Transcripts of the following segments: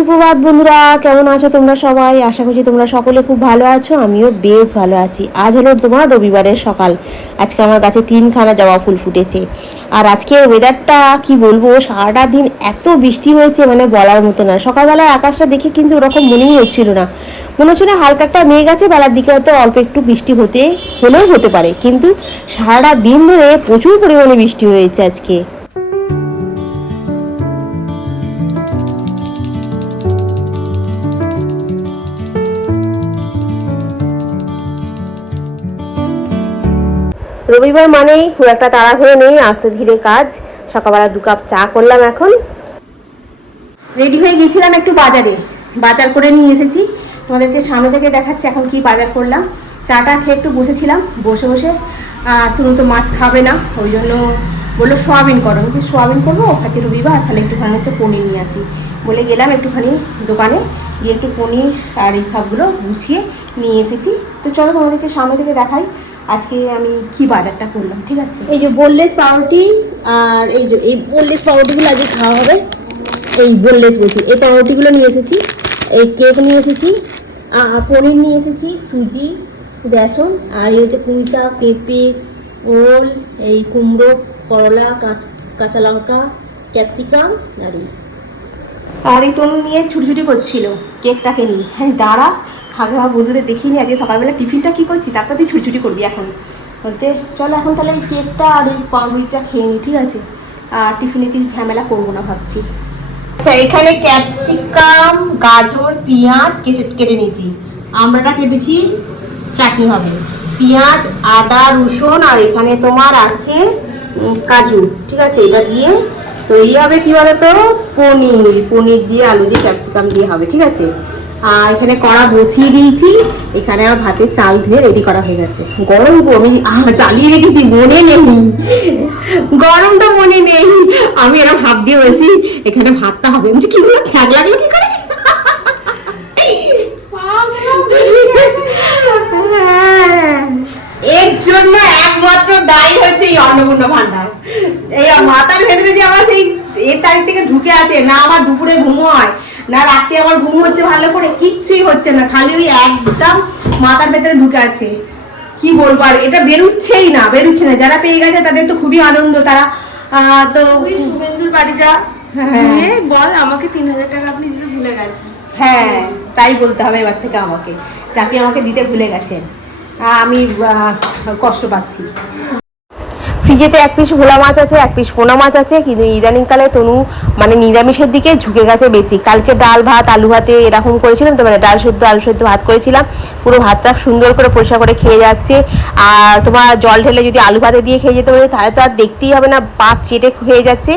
সুপ্রভাত বন্ধুরা, কেমন আছো তোমরা সবাই? আশা করছি তোমরা সকলে খুব ভালো আছো। আমিও বেশ ভালো আছি। আজ হলো তোমার রবিবারের সকাল। আজকে আমার কাছে 3খানা জবা ফুল ফুটেছে। আর আজকে ওয়েদারটা কি বলবো, সারাটা দিন এত বৃষ্টি হয়েছে মানে বলার মতো না। সকালবেলায় আকাশটা দেখে কিন্তু ওরকম মনেই হচ্ছিল না, মনে হচ্ছে না হালকা একটা মেঘ আছে, বেলার দিকে হয়তো অল্প একটু বৃষ্টি হলেও হতে পারে, কিন্তু সারাটা দিন ধরে প্রচুর পরিমাণে বৃষ্টি হয়েছে আজকে। রবিবার মানেই খুব একটা তাড়াহুড়ো নেই, আস্তে ধীরে কাজ। সকালবেলা 2 কাপ চা করলাম। এখন রেডি হয়ে গেছিলাম একটু বাজারে, বাজার করে নিয়ে এসেছি। তোমাদেরকে সামনে থেকে দেখাচ্ছি এখন কি বাজার করলাম। চাটা খেয়ে একটু বসেছিলাম, বসে বসে তুমি তো মাছ খাবে না, ওই জন্য বললো সোয়াবিন করো। বলছি সোয়াবিন করবো, আজকে রবিবার, তাহলে একটুখানি হচ্ছে পনির নিয়ে আসি। বলে গেলাম একটুখানি দোকানে, গিয়ে একটু পনির আর এই সবগুলো গুছিয়ে নিয়ে এসেছি। তো চলো তোমাদেরকে সামনে থেকে দেখাই আজকে আমি কি বাজারটা করলাম। ঠিক আছে, এই যে বোনলেস পাউরুটি, আর এই যে এই বোনলেস পাউরুটিগুলো আজকে খাওয়া হবে। এই বোনলেস বলছি, এই পাউরুটিগুলো নিয়ে এসেছি, এই কেক নিয়ে এসেছি, পনির নিয়ে এসেছি, সুজি, বেসন, আর এই হচ্ছে পুঁই শাক, পেঁপে, ওল, এই কুমড়ো, করলা, কাঁচা লঙ্কা, ক্যাপসিকাম, আর এই তনু নিয়ে ছুটি করছিল কেকটাকে নিয়ে। হ্যাঁ দাঁড়া, আগে আমার বন্ধুদের দেখিনি আজকে সকালবেলা টিফিনটা কী করছি, তারপর তুই ছুটি করবি। এখন বলতে চলো এখন তাহলে এই কেকটা আর এই পাউরুটিটা খেয়ে নিই, ঠিক আছে? আর টিফিনে কিছু ঝামেলা করবো না ভাবছি। আচ্ছা, এখানে ক্যাপসিকাম, গাজর, পেঁয়াজ কেটে নিয়েছি, আমড়াটা কেটেছি, চাটনি হবে, পেঁয়াজ, আদা, রসুন, আর এখানে তোমার আছে কাজু। ঠিক আছে, এটা দিয়ে তৈরি হবে কি বলতো, পনির দিয়ে আলু দিয়ে ক্যাপসিকাম দিয়ে হবে। ঠিক আছে, আর এখানে কড়া বসিয়ে দিয়েছি। এখানে আমার ভাতের চাল ধুয়ে রেডি করা হয়ে গেছে। গরম আমি চালিয়ে রেখেছি, মনে নেই, গরমটা মনে নেই। আমি এরা ভাত দিয়ে বলছি এখানে ভাতটা হবে, বলছি কি করে ঠ্যাক লাগলো কি করে। এর জন্য একমাত্র দায়ী হচ্ছে এই অন্নপূর্ণা ভান্ডার। এই মাথার ভেতরে যে আমার সেই এর তারিখ থেকে ঢুকে আছে না, আমার দুপুরে ঘুম হয় না, রাতে আমার ঘুম হচ্ছে ভালো করে, কিচ্ছুই হচ্ছে না, খালি ওই একদম মাথার ভেতরে ঢুকে আছে। কি বলবো, আর এটা বেরুচ্ছে না। যারা পেয়ে গেছে তাদের তো খুবই আনন্দ। তারা তো শুভেন্দুর বাড়ি যা বল, আমাকে 3000 টাকা আপনি দিতে ভুলে গেছেন। হ্যাঁ, তাই বলতে হবে এবার থেকে আমাকে, আপনি আমাকে দিতে ভুলে গেছেন। আমি কষ্ট পাচ্ছি। ফ্রিজেতে 1 পিস ভোলা মাছ আছে, 1 পিস পোনা মাছ আছে, কিন্তু ইদানিংকালে তনু মানে নিরামিষের দিকে ঝুঁকে গেছে বেশি। কালকে ডাল ভাত আলু ভাতে এরকম করেছিলাম তো, মানে ডাল সেদ্ধ আলু সেদ্ধ ভাত করেছিলাম, পুরো ভাতটা সুন্দর করে পরিষ্কার করে খেয়ে যাচ্ছে। আর তোমার জল ঢেলে যদি আলু ভাতে দিয়ে খেয়ে যেতে পারে তাহলে তো আর দেখতেই হবে না, ভাত চেটে খেয়ে যাচ্ছে।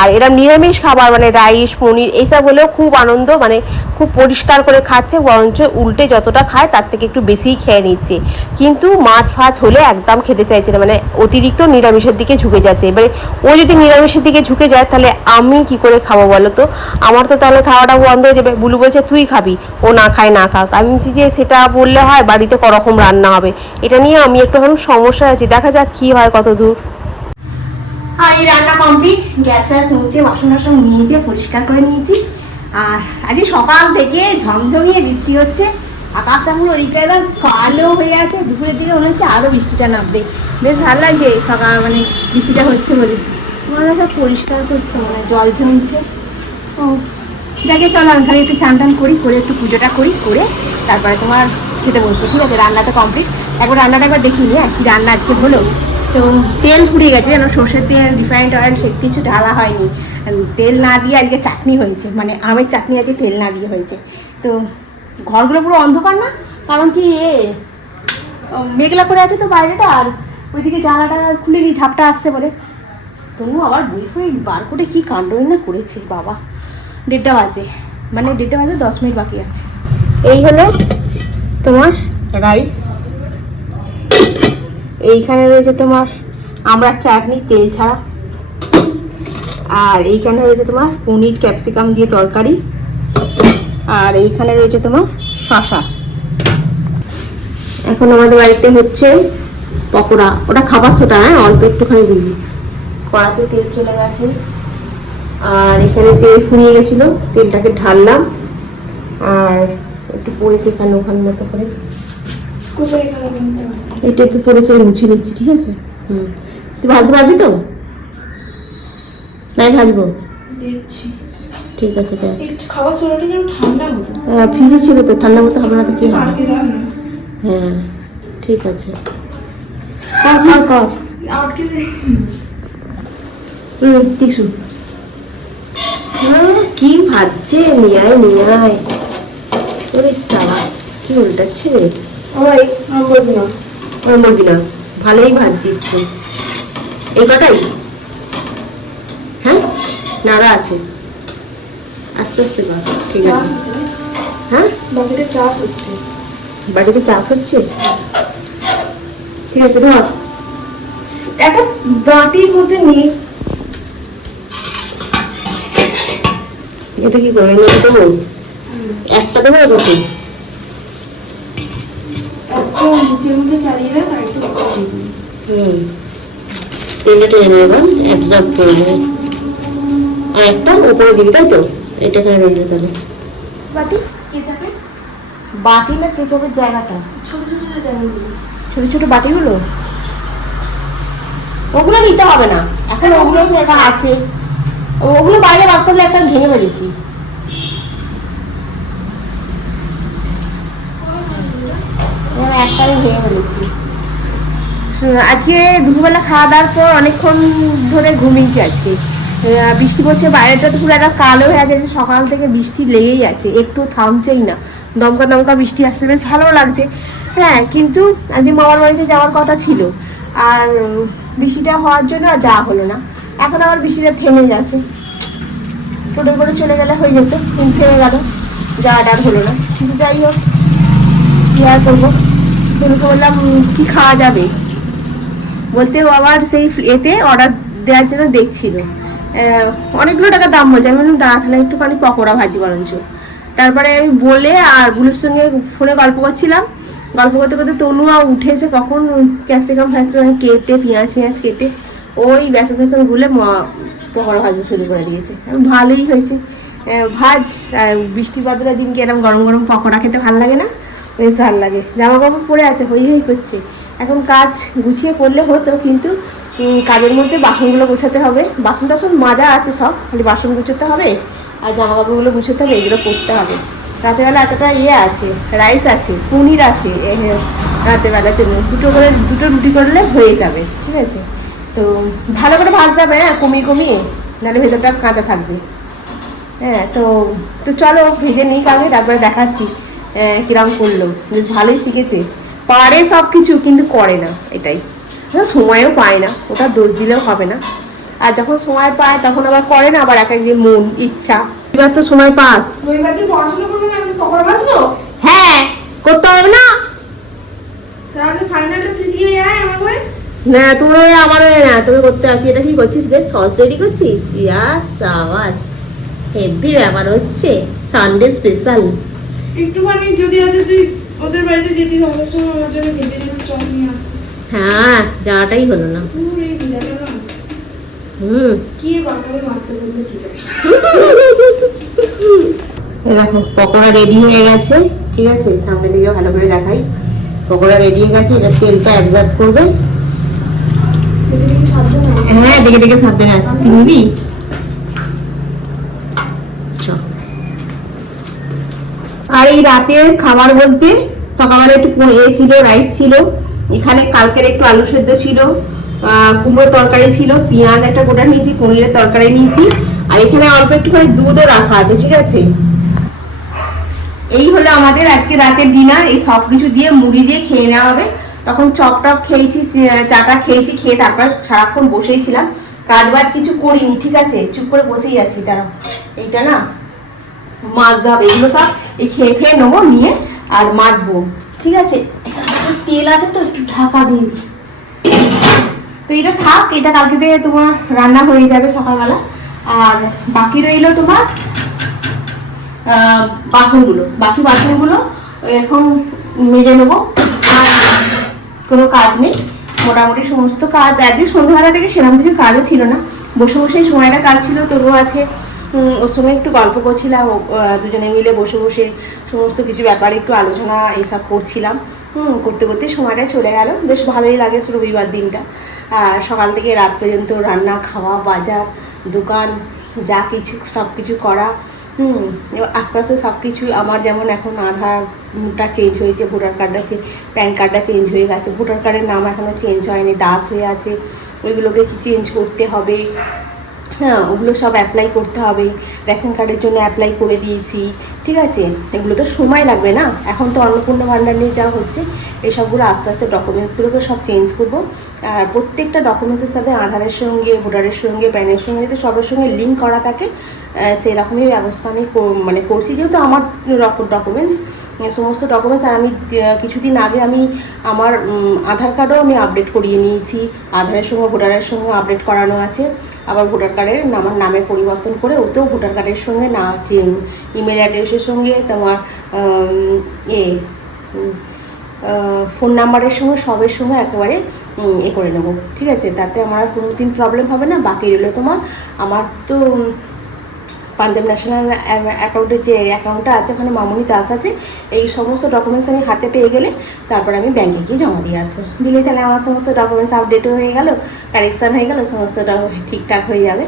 আর এরা নিরামিষ খাবার মানে রাইস পনির এইসব হলেও খুব আনন্দ, মানে খুব পরিষ্কার করে খাচ্ছে, বরঞ্চ উল্টে যতটা খায় তার থেকে একটু বেশিই খেয়ে নিচ্ছে। কিন্তু মাছ ফাছ হলে একদম খেতে চাইছে না, মানে অতিরিক্ত নিরামিষের দিকে ঝুঁকে যাচ্ছে। এবারে ও যদি নিরামিষের দিকে ঝুঁকে যায় তাহলে আমি কি করে খাবো বলো তো? আমার তো তাহলে খাওয়াটা বন্ধ হয়ে যাবে। বুলু বলছে তুই খাবি, ও না খায় না খাক। আমি বলছি যে সেটা বললে হয়, বাড়িতে করকম রান্না হবে, এটা নিয়ে আমি একটুখানি সমস্যা আছি, দেখা যাক কি হয় কত দূর। আর এই রান্না কমপ্লিট, গ্যাস ট্যাস মুছে বাসন টাসন নিয়েছে, পরিষ্কার করে নিয়েছি। আর আজকে সকাল থেকে ঝমঝমিয়ে বৃষ্টি হচ্ছে, আকাশটা পুরো ওইদিকে একদম কালো হয়ে আছে। দুপুরের দিকে মনে হচ্ছে আরও বৃষ্টিটা নামবে, বেশ ভালো লাগছে সকাল মানে বৃষ্টিটা হচ্ছে বলে। মনে হয় পরিষ্কার করছে, মানে জল জমছে। ও যাকে চলো আমি খালি একটু চান টান করি, করে একটু পুজোটা করি, করে তারপরে তোমার খেতে বসবো। ঠিক আছে, রান্নাটা কমপ্লিট। একবার রান্নাটা একবার দেখিনি, হ্যাঁ রান্না আজকে হলো। তো তেল ফুরিয়ে গেছে যেন, সর্ষের তেল, রিফাইন্ড অয়েল সে কিছু ঢালা হয়নি। তেল না দিয়ে আজকে চাটনি হয়েছে, মানে আমের চাটনি আজকে তেল না দিয়ে হয়েছে। তো ঘরগুলো পুরো অন্ধকার না, কারণ কি মেঘলা করে আছে তো বাইরেটা, আর ওইদিকে জানালাটা খুলিনি, ঝাপটা আসছে বলে। তনু আবার বই ফই বার করে কী কাণ্ডই না করেছে বাবা। 1:30 বাজে, মানে 1:30 বাজে 10 মিনিট বাকি আছে। এই হলো তোমার রাইস, এইখানে রয়েছে তোমার আমড়ার চাটনি তেল ছাড়া, আর এইখানে রয়েছে তোমার পনির ক্যাপসিকাম দিয়ে তরকারি, আর এইখানে রয়েছে তোমার শসা। এখন আমাদের বাড়িতে হচ্ছে পকোড়া, ওটা খাবার সোটা, হ্যাঁ অল্প একটুখানি দিবি। কড়াতে তেল চলে গেছে, আর এখানে তেল ফুরিয়ে গেছিলো, তেলটাকে ঢাললাম, আর একটু পড়েছে এখানে ওখানে মতো করে, কোথায় এখানে এটা একটু পড়েছে, মুছে নিচ্ছি, ঠিক আছে? তুই ভাজতে পারবি তো? নাই ভাজবো, দেখছি। ঠিক আছে দেখ। একটু খাবার সোডাটা যেন ঠান্ডা হতো। ফ্রিজে ছিল তো, ঠান্ডা মতো হবে না তো কি হবে? আর দিলাম না। হ্যাঁ ঠিক আছে, কর কর কর। আটকে দে। টিসু কি ভাজছে, নিয়ে আয় নিয়ে আয়। ওরে সাবা কি উল্টাচ্ছে রে। ওই আমি বলবো না। ওরা বলবি না, ভালোই ভাজছিস তুই। এই কটাই? হ্যাঁ নাড়া আছে, আস্তে আস্তে কর, ঠিক চাষ আছে? হচ্ছে। হ্যাঁ বাকিটা চাষ হচ্ছে। বাড়িতে চাষ হচ্ছে, ঠিক আছে ধর। একটা বাটির মধ্যে নিয়ে এটা কি করে দেবো? একটা দেবো কত? একদম নিচের মধ্যে চালিয়ে দেয় আর একটু তেলটা টেনে নেবে, এবার অ্যাবজর্ব করবে। আর একটা উপরে দিবি, তাই তো? এটা এখানে রইল তাহলে। বাটি কেচাপে বাটি না কেচাপের জায়গাটা, ছোট ছোট যে জায়গাগুলো ছোট ছোট বাটিগুলো, ওগুলো নিতে হবে না এখন, ওগুলো তো এখানে আছে। ওগুলো বাইরে বার করলে একটা ভেঙে ফেলেছি। একটা আমি ভেঙে ফেলেছি। আজকে দুপুরবেলা খাওয়া দাওয়ার পর অনেকক্ষণ ধরে ঘুমিয়েছি আজকে। বৃষ্টি পড়ছে, বাইরেটা তো পুরো একটা কালো হয়ে আছে, সকাল থেকে বৃষ্টি লেগেই আছে, একটু থামছেই না। দমকা দমকা বৃষ্টি আসছে, বেশ ভালো লাগছে। হ্যাঁ কিন্তু আজকে মামার বাড়িতে যাওয়ার কথা ছিল, আর বৃষ্টিটা হওয়ার জন্য আর যাওয়া হলো না। এখন আবার বৃষ্টিটা থেমে যাচ্ছে, টোটো করে চলে গেলে হয়ে যেত, কিন্তু থেমে গেল, যাওয়াটা আর হলো না। কিন্তু যাই হোক, কি আর করবো। তোমাকে বললাম কি খাওয়া যাবে, বলতে ও আবার সেই এতে অর্ডার দেওয়ার জন্য দেখছিল। অনেকগুলো টাকা দাম বলছে। আমি বললাম দাঁড়া তাহলে একটুখানি পকোড়া ভাজি বরঞ্চ। তারপরে আমি বলে আর বুলুর সঙ্গে ফোনে গল্প করছিলাম, গল্প করতে করতে তনুয়া উঠে এসে কখন ক্যাপসিকাম ফ্যাপসিকাম কেটে পেঁয়াজ কেটে ওই বেসন ফেসন গুলে পকোড়া ভাজি শুরু করে দিয়েছে। ভালোই হয়েছে, ভাজ। বৃষ্টি বাদলার দিনকে এরকম গরম গরম পকোড়া খেতে ভালো লাগে না? বেশ ভালো লাগে। জামা কাপড় পরে আছে, হই হই করছে। এখন কাজ গুছিয়ে করলে হতো, কিন্তু কাজের মধ্যে বাসনগুলো গোছাতে হবে। বাসন টাসন মাজা আছে সব, খালি বাসন গুছোতে হবে আর জামা কাপড়গুলো গুছোতে হবে, এগুলো করতে হবে। রাতেরবেলা এতটা আছে, রাইস আছে, পনির আছে, রাতেরবেলার জন্য দুটো রুটি করলে হয়ে যাবে, ঠিক আছে? তো ভালো করে ভাজতে হবে, হ্যাঁ কমিয়ে কমিয়ে, নাহলে ভেতরটা কাঁচা থাকবে। হ্যাঁ তো তো চলো ভেজে নিই আগে, তারপরে দেখাচ্ছি কিরম করলো। বেশ ভালোই শিখেছে, পারে সব কিছু কিন্তু করে না, এটাই। সময়ও পায় না, ওটা দোষ দিলেও হবে না। আর যখন সময় পায় তখন আবার করে না, আবার এক এক যে মন ইচ্ছা। এবার তো সময় পাস, রবিবার দিন পড়াশোনা করবো না, আমি পকোড়া ভাজবো। হ্যাঁ করতে হবে না। তাহলে ফাইনালটা তুই দিয়ে আয় আমার হয়ে। না তোর আমার না, তোকে করতে আছে। এটা কি করছিস রে? সস রেডি করছিস? ইয়াস সাবাস, হেভি ব্যাপার হচ্ছে, সানডে স্পেশাল। একটুখানি যদি আজ তুই ওদের বাড়িতে যেতে হবে, সময় আমার জন্য ভেজে নিয়ে চল নিয়ে আসতে। হ্যাঁ যাওয়াটাই হলো না। পুরো এই ভিজাটা না কি বাঁকাবে মারতে বললে কি জানি। দেখো পকোড়া রেডি হয়ে গেছে, ঠিক আছে? সামনে দিকে ভালো করে দেখাই, পকোড়া রেডি হয়ে গেছে। এটা তেলটা অ্যাবজর্ব করবে। হ্যাঁ দেখে দেখে সাবধানে আসছে, তুই নিবি? আর এই রাতের খাবার বলতে সকালবেলা একটু ছিল, রাইস ছিল, এখানে কালকের একটু আলু সেদ্ধ ছিল, কুমড়োর তরকারি ছিল, পেঁয়াজ একটা গোটা নিয়েছি, পনিরের তরকারি নিয়েছি, আর এখানে অল্প একটুখানি দুধও রাখা আছে, ঠিক আছে? এই হলো আমাদের আজকে রাতের ডিনার। এই সব কিছু দিয়ে মুড়ি দিয়ে খেয়ে নেওয়া হবে। তখন চপ টপ খেয়েছি, চাটা খেয়েছি, খেয়ে তারপর সারাক্ষণ বসেই ছিলাম, কাজ বাজ কিছু করিনি, ঠিক আছে? চুপ করে বসেই আছি। দাঁড়াও, এইটা না মাজতে হবে, এগুলো সব এই খেয়ে খেয়ে নেবো, নিয়ে আর মাজবো, ঠিক আছে? তেল আছে তো একটু ঢাকা দিয়ে দিই। তো এটা থাক, এটা কালকে থেকে তোমার রান্না হয়ে যাবে সকালবেলা। আর বাকি রইলো তোমার বাসনগুলো, বাকি বাসনগুলো এখন মেজে নেবো। আর কোনো কাজ নেই, মোটামুটি সমস্ত কাজ। একদিন সন্ধ্যাবেলা থেকে সেরকম কিছু কাজও ছিল না, বসে বসেই সময়টা কাজ ছিল। তবুও আছে ওর সঙ্গে একটু গল্প করছিলাম, দুজনে মিলে বসে বসে সমস্ত কিছু ব্যাপারে একটু আলোচনা এইসব করছিলাম। করতে করতে সময়টা চলে গেল, বেশ ভালোই লাগে রবিবার দিনটা। আর সকাল থেকে রাত পর্যন্ত রান্না, খাওয়া, বাজার, দোকান, যা কিছু সব কিছু করা। এবার আস্তে আস্তে সব কিছু আমার, যেমন এখন আধারটা চেঞ্জ হয়েছে, ভোটার কার্ডটা প্যান কার্ডটা চেঞ্জ হয়ে গেছে, ভোটার কার্ডের নাম এখনও চেঞ্জ হয়নি, দাস হয়ে আছে, ওইগুলোকে চেঞ্জ করতে হবে। হ্যাঁ, ওগুলো সব অ্যাপ্লাই করতে হবে। রেশন কার্ডের জন্য অ্যাপ্লাই করে দিয়েছি, ঠিক আছে। এগুলো তো সময় লাগবে না, এখন তো অন্নপূর্ণা ভাণ্ডার নিয়ে যা হচ্ছে, এইসবগুলো আস্তে আস্তে ডকুমেন্টসগুলোকে সব চেঞ্জ করবো। আর প্রত্যেকটা ডকুমেন্টসের সাথে আধারের সঙ্গে, ভোটারের সঙ্গে, প্যানের সঙ্গে যাতে সবের সঙ্গে লিঙ্ক করা থাকে, সেই রকমই ব্যবস্থা আমি মানে করছি, যেহেতু আমার ডকুমেন্টস, সমস্ত ডকুমেন্টস। আর আমি কিছুদিন আগে আমি আমার আধার কার্ডও আমি আপডেট করিয়ে নিয়েছি, আধারের সঙ্গে ভোটারের সঙ্গে আপডেট করানো আছে। আবার ভোটার কার্ডের আমার নামের পরিবর্তন করে ওতেও ভোটার কার্ডের সঙ্গে না, ইমেল অ্যাড্রেসের সঙ্গে তোমার ফোন নাম্বারের সঙ্গে সবের সঙ্গে একেবারে করে নেবো, ঠিক আছে। তাতে আমার আর কোনো দিন প্রবলেম হবে না। বাকি রইলো তোমার, আমার তো পাঞ্জাব ন্যাশনাল অ্যাকাউন্টের যে অ্যাকাউন্টটা আছে, ওখানে মামনি দাস আছে। এই সমস্ত ডকুমেন্টস আমি হাতে পেয়ে গেলে তারপর আমি ব্যাংকে গিয়ে জমা দিয়ে আসবো, দিলে তাহলে আমার সমস্ত ডকুমেন্টস আপডেটও হয়ে গেল, কারেকশান হয়ে গেল, সমস্ত ঠিকঠাক হয়ে যাবে।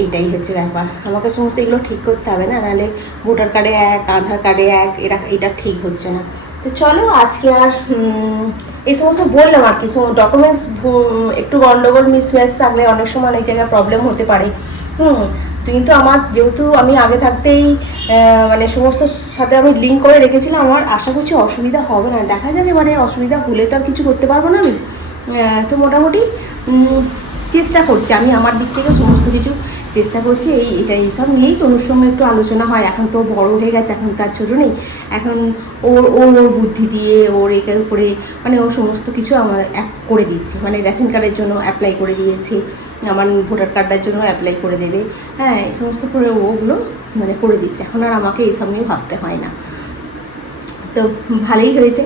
এইটাই হচ্ছে ব্যাপার, আমাকে সমস্ত এগুলো ঠিক করতে হবে না, নাহলে ভোটার কার্ডে এক, আধার কার্ডে এক, এটা ঠিক হচ্ছে না। তো চলো আজকে আর এই সমস্ত বললাম আর কি। ডকুমেন্টস একটু গন্ডগোল মিসম্যাচ থাকলে অনেক সময় অনেক জায়গায় প্রবলেম হতে পারে। কিন্তু আমার যেহেতু আমি আগে থাকতেই মানে সমস্ত সাথে আমি লিঙ্ক করে রেখেছিলাম, আমার আশা করছি অসুবিধা হবে না। দেখা যাক, এবারে অসুবিধা হলে তো আর কিছু করতে পারবো না আমি। তো মোটামুটি চেষ্টা করছি আমি আমার দিক থেকে, সমস্ত কিছু চেষ্টা করছি। এইসব নিয়েই তো ওর সঙ্গে একটু আলোচনা হয়। এখন তো বড় হয়ে গেছে, এখন তার ছোটো নেই, এখন ওর বুদ্ধি দিয়ে ওর এটার উপরে মানে ও সমস্ত কিছু আমার করে দিচ্ছে। মানে রেশন কার্ডের জন্য অ্যাপ্লাই করে দিয়েছে, আমার ভোটার কার্ডের জন্য অ্যাপ্লাই করে দেবে। হ্যাঁ, এই সমস্ত করে ওগুলো মানে করে দিচ্ছে, এখন আর আমাকে এইসব নিয়ে ভাবতে হয় না। তো ভালোই হয়েছে।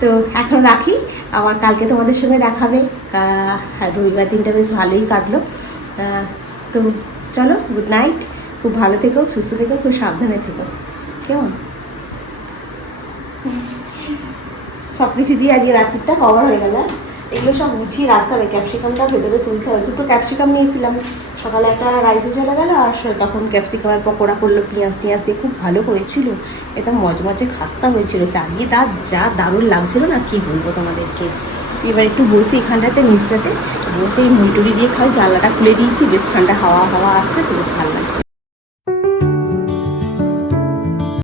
তো এখন রাখি, আমার কালকে তোমাদের সঙ্গে দেখাবে। রবিবার দিনটা বেশ ভালোই কাটলো। তো চলো, গুড নাইট, খুব ভালো থেকো, সুস্থ থেকো, খুব সাবধানে থেকো, কেমন। সব কিছু দিয়ে আজকে রাত্রিটা কভার হয়ে গেল। এগুলো সব গুছিয়ে রাখতে হবে, ক্যাপসিকামটা ভেতরে তুলতে হবে। দুটো ক্যাপসিকাম নিয়েছিলাম, সকালে একটা রাইসে চলে গেল, আর তখন ক্যাপসিকামের পকোড়া করলো, পেঁয়াজ দিয়ে খুব ভালো করেছিল, এটা মজমজে খাস্তা হয়েছিল, চালিয়ে যা দারুণ লাগছিল না, কি বলবো তোমাদেরকে। এবার একটু বসে এখানটাতে নিচটাতে বসে মুড়ি টুড়ি দিয়ে খাই, জানলাটা খুলে দিয়েছি, বেশ ঠান্ডা হাওয়া আসছে, তো বেশ ভালো লাগছে।